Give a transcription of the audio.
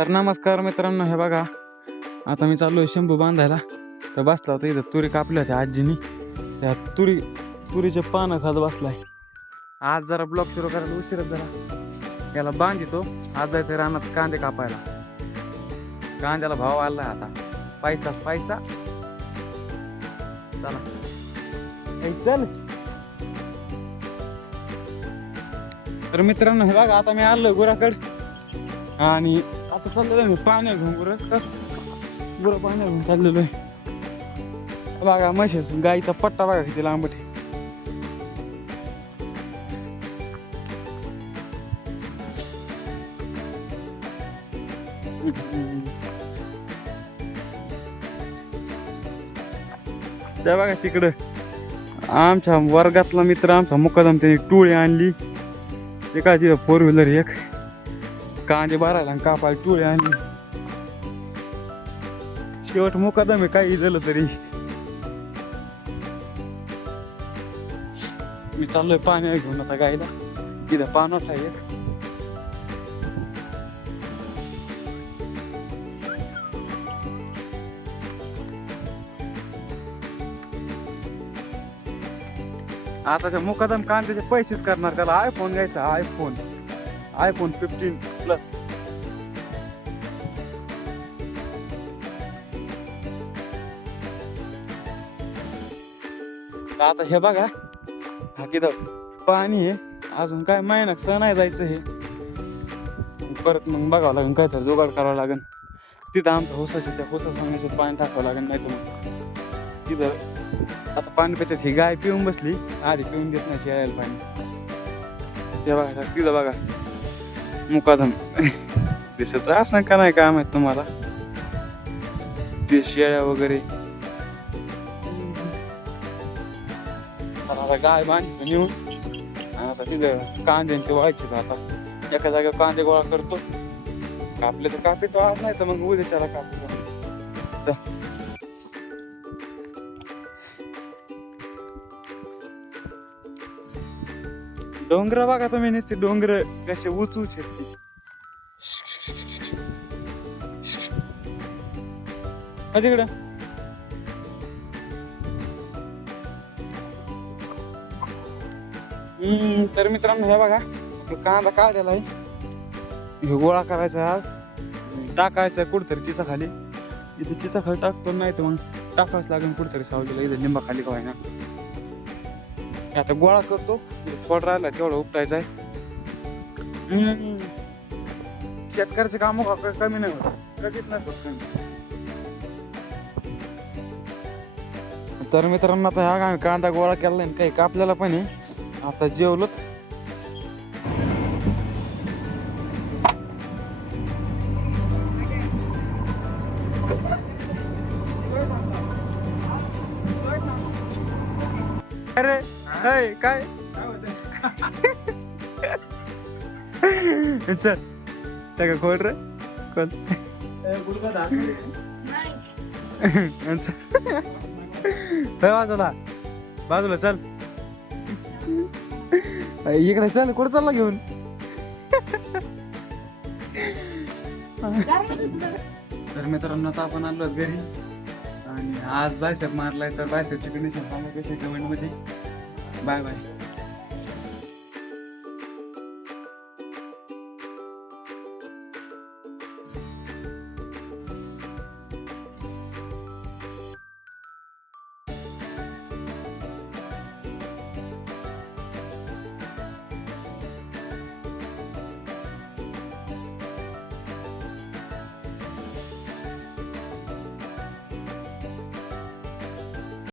तर नमस्कार मित्रांनो, हे बघा आता मी चाललोय शंभू बांधायला. तर बसला होता इथं, तुरी कापल्या होत्या आजीनी. त्या तुरीचे पानं खात बसलाय. आज जरा ब्लॉग सुरू करायला उशीरच जरा याला बांधितो. आज जायचं रानात कांदे कापायला. कांद्याला भाव आलाय आता, पैसा. चला चल. तर मित्रांनो, हे बघा आता मी आलोय गुराकड आणि आता चाललेलो मी पाणी घेऊन गुरं पाणी घेऊन चाललेलो आहे. बघा म्हशीस गाईचा पट्टा बघा किती लांबट आहे. त्या बघा तिकडं आमच्या वर्गातला मित्र आमचा मुक्कादम त्याने टोळी आणली. एका तिथं 4 व्हीलर एक कांदे भरायला आणि कापायला टोळी आणली. शेवट मुकादम आहे काही झालं तरी. मी चाललोय पाणी घेऊन आता गायला. तिथं पाणवठा एक आता त्या मुकादम कांद्याचे पैसेच करणार. त्याला आयफोन घ्यायचा. IPhone 15 plus. आता हे बघा हा किती पाणी आहे. अजून काय महिना सण आहे जायचं हे. परत मग बघावं लागेल, काय तर जुगाड करावं लागेल. तिथं आमच्या होसाचे त्या होसा सांगण्याचं पाणी टाकावं लागेल. नाही तर मग तिथं आता पाणी पितात. ही गाय पिऊन बसली, आधी पिऊन देत नाही यायला पाणी. ते बघा तिथं बघा मुकादम दिसत असं का नाही काय माहित तुम्हाला. ते शेळ्या वगैरे. आता गाय बांधतो नेऊन आता तिथं कांद्यांचे व्हायचे. आता एका जागेवर कांदे गोळा करतो. कापले तर कापितो आज, नाही तर मग उद्याच्याला कापतो. डोंगर बघा तुम्ही, नुसते डोंगर कसे उच आहेत. तिकडं तर मित्रांनो, हे बघा कांदा काढलेला आहे. हे गोळा करायचा आज, टाकायचा कुठतरी चिचा खाली. इथे चिचा खाली टाकतो, नाही तर मग टाकावंच लागेल कुठतरी सावलीला. इथे लिंबा खाली का ना. आता गोळा करतो. थोडं राहिला तेवढं उपटायचं आहे. शेतकऱ्याचे काम कमी नाही होत, कधीच नाही होत कमी. तर मित्रांनो, आता ह्या कांदा गोळा केला काही कापलेला पण आहे. आता जेवलो. अरे काय चल सगळं खोल रे खोल. बाजूला चल. इकडे चल. कुठं चालला घेऊन. तर मित्रांनो, आता आपण आलो घरी आणि आज बायसेप मारलाय. तर बायसेपची कंडिशन सांगा कशी कमेंट मध्ये. Bye bye.